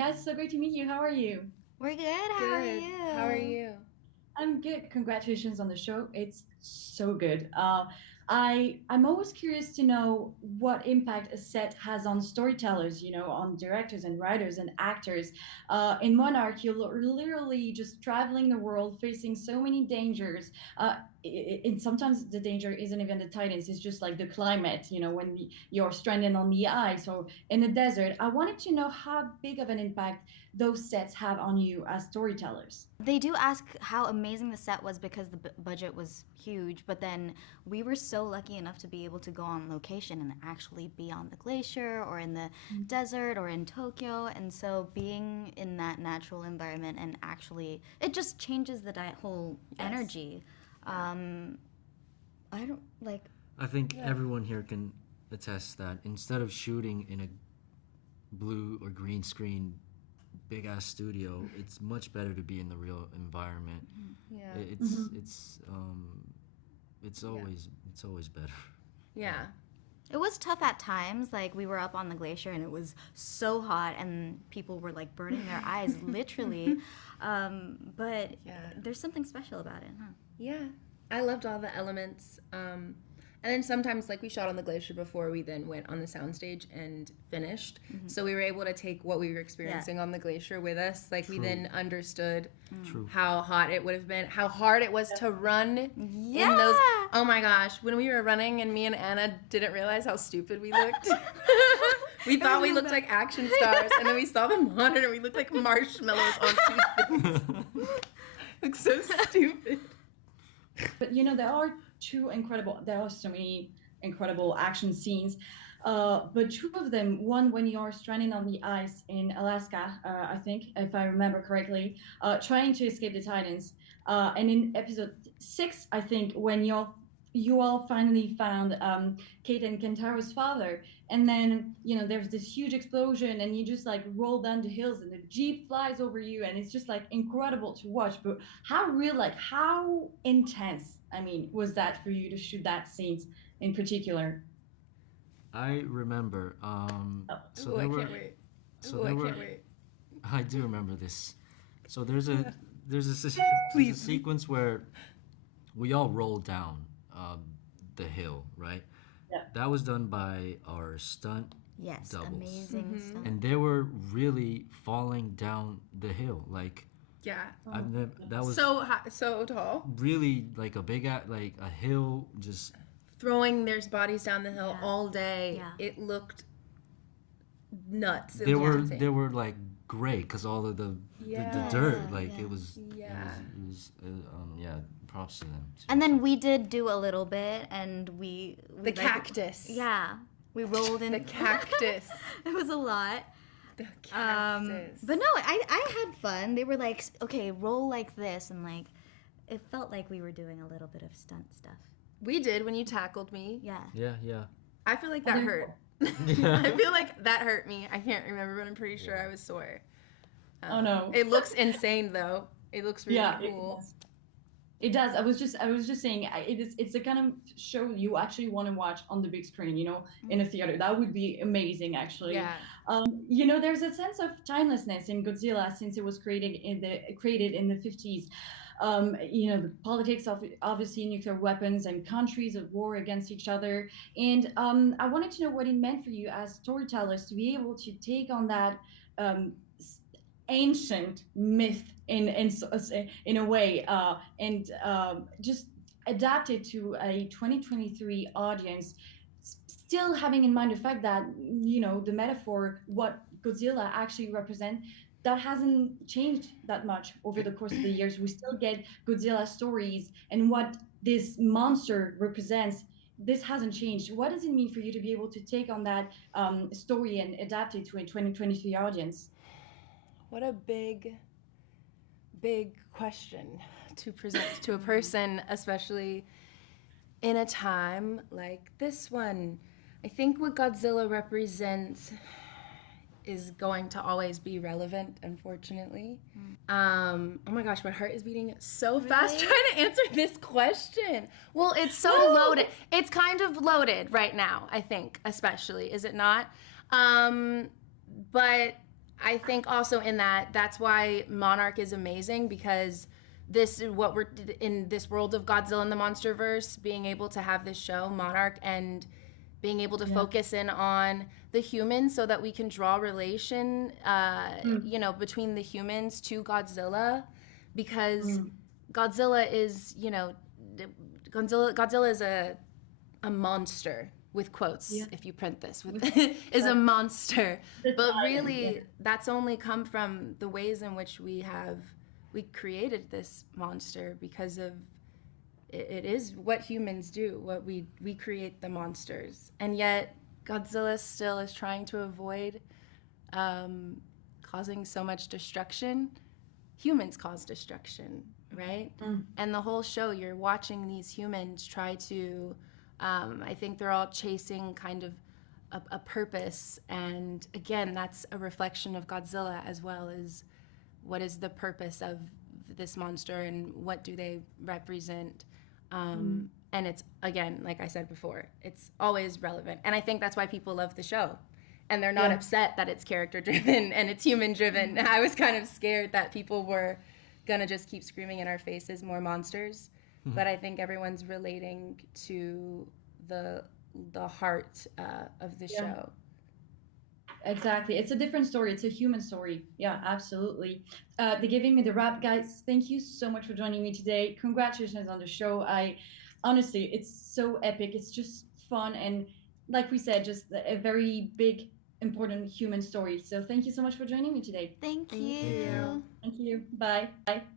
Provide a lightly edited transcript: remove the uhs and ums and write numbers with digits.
guys. So great to meet you. How are you? We're good. How are Good. How are you? you? I'm good. Congratulations on the show. It's so good. I'm always curious to know what impact a set has on storytellers, on directors and writers and actors. In Monarch, you're literally just traveling the world, facing so many dangers. And sometimes the danger isn't even the Titans; it's just like the climate. When you're stranded on the ice or in the desert. I wanted to know how big of an impact those sets have on you as storytellers. They do ask how amazing the set was because the budget was huge, but then we were so lucky enough to be able to go on location and actually be on the glacier or in the desert or in Tokyo. And so being in that natural environment and actually, it just changes the whole energy. I don't like. I think everyone here can attest that instead of shooting in a blue or green screen big ass studio, it's much better to be in the real environment. Yeah. It's always better. Yeah. It was tough at times. Like we were up on the glacier and it was so hot and people were like burning their eyes, literally. But there's something special about it, huh? Yeah. I loved all the elements. And then sometimes, like, we shot on the glacier before we then went on the soundstage and finished. Mm-hmm. So we were able to take what we were experiencing on the glacier with us. Like, we then understood how hot it would have been, how hard it was to run in those. Oh my gosh, when we were running and me and Anna didn't realize how stupid we looked. We thought we looked like action stars, and then we saw the monitor and we looked like marshmallows on toothpicks. Like, so stupid. But there are so many incredible action scenes. But two of them, one when you're stranded on the ice in Alaska, I think, if I remember correctly, trying to escape the Titans. And in episode 6, I think, when you all finally found Kate and Kentaro's father, and then there's this huge explosion, and you just like roll down the hills, and the jeep flies over you, and it's just like incredible to watch. But how intense, was that for you to shoot that scene in particular? I remember. I can't wait. I can't wait. I do remember this. So there's a sequence where we all roll down the hill, right? Yeah. That was done by our stunt doubles. Amazing stuff. And they were really falling down the hill, like. Yeah. That was so high, so tall. Really, like like a hill, just throwing their bodies down the hill all day. Yeah. It looked nuts. They were like gray because all of the dirt, like it was. Props to them. Seriously. And then we did do a little bit, and we the cactus. We rolled in the cactus. It was a lot. The cactus. But no, I had fun. They were like, okay, roll like this, and like it felt like we were doing a little bit of stunt stuff. We did when you tackled me. Yeah. I feel like that hurt. I feel like that hurt me. I can't remember, but I'm pretty sure I was sore. Oh no! It looks insane though. It looks really cool. It does. I was just saying, it's the kind of show you actually want to watch on the big screen, in a theater. That would be amazing, actually. Yeah. There's a sense of timelessness in Godzilla since it was created in the 50s. The politics of obviously nuclear weapons and countries at war against each other. And I wanted to know what it meant for you as storytellers to be able to take on that ancient myth in a way, and just adapt it to a 2023 audience, still having in mind the fact that the metaphor, what Godzilla actually represents, that hasn't changed that much over the course of the years. We still get Godzilla stories, and what this monster represents, this hasn't changed. What does it mean for you to be able to take on that story and adapt it to a 2023 audience? What a big question to present to a person, especially in a time like this one. I think what Godzilla represents is going to always be relevant, unfortunately. Oh my gosh, my heart is beating so fast trying to answer this question. Well, it's so loaded. It's kind of loaded right now, I think, especially, is it not? But I think also in that's why Monarch is amazing, because this is what we're in this world of Godzilla and the Monsterverse, being able to have this show Monarch and being able to focus in on the humans so that we can draw relation between the humans to Godzilla, because Godzilla is Godzilla is a monster with quotes, if you print this is a monster, but really that's only come from the ways in which we created this monster, because of it is what humans do, what we create the monsters, and yet Godzilla still is trying to avoid causing so much destruction. Humans cause destruction, right? And the whole show, you're watching these humans try to I think they're all chasing kind of a purpose, and again, that's a reflection of Godzilla as well, as what is the purpose of this monster and what do they represent. And it's, again, like I said before, it's always relevant, and I think that's why people love the show, and they're not upset that it's character driven and it's human driven. I was kind of scared that people were gonna just keep screaming in our faces more monsters. But I think everyone's relating to the heart of the show. Exactly. It's a different story. It's a human story. Yeah, absolutely. They're giving me the wrap, guys. Thank you so much for joining me today. Congratulations on the show. Honestly, it's so epic. It's just fun. And like we said, just a very big, important human story. So thank you so much for joining me today. Thank you. Thank you. Bye. Bye.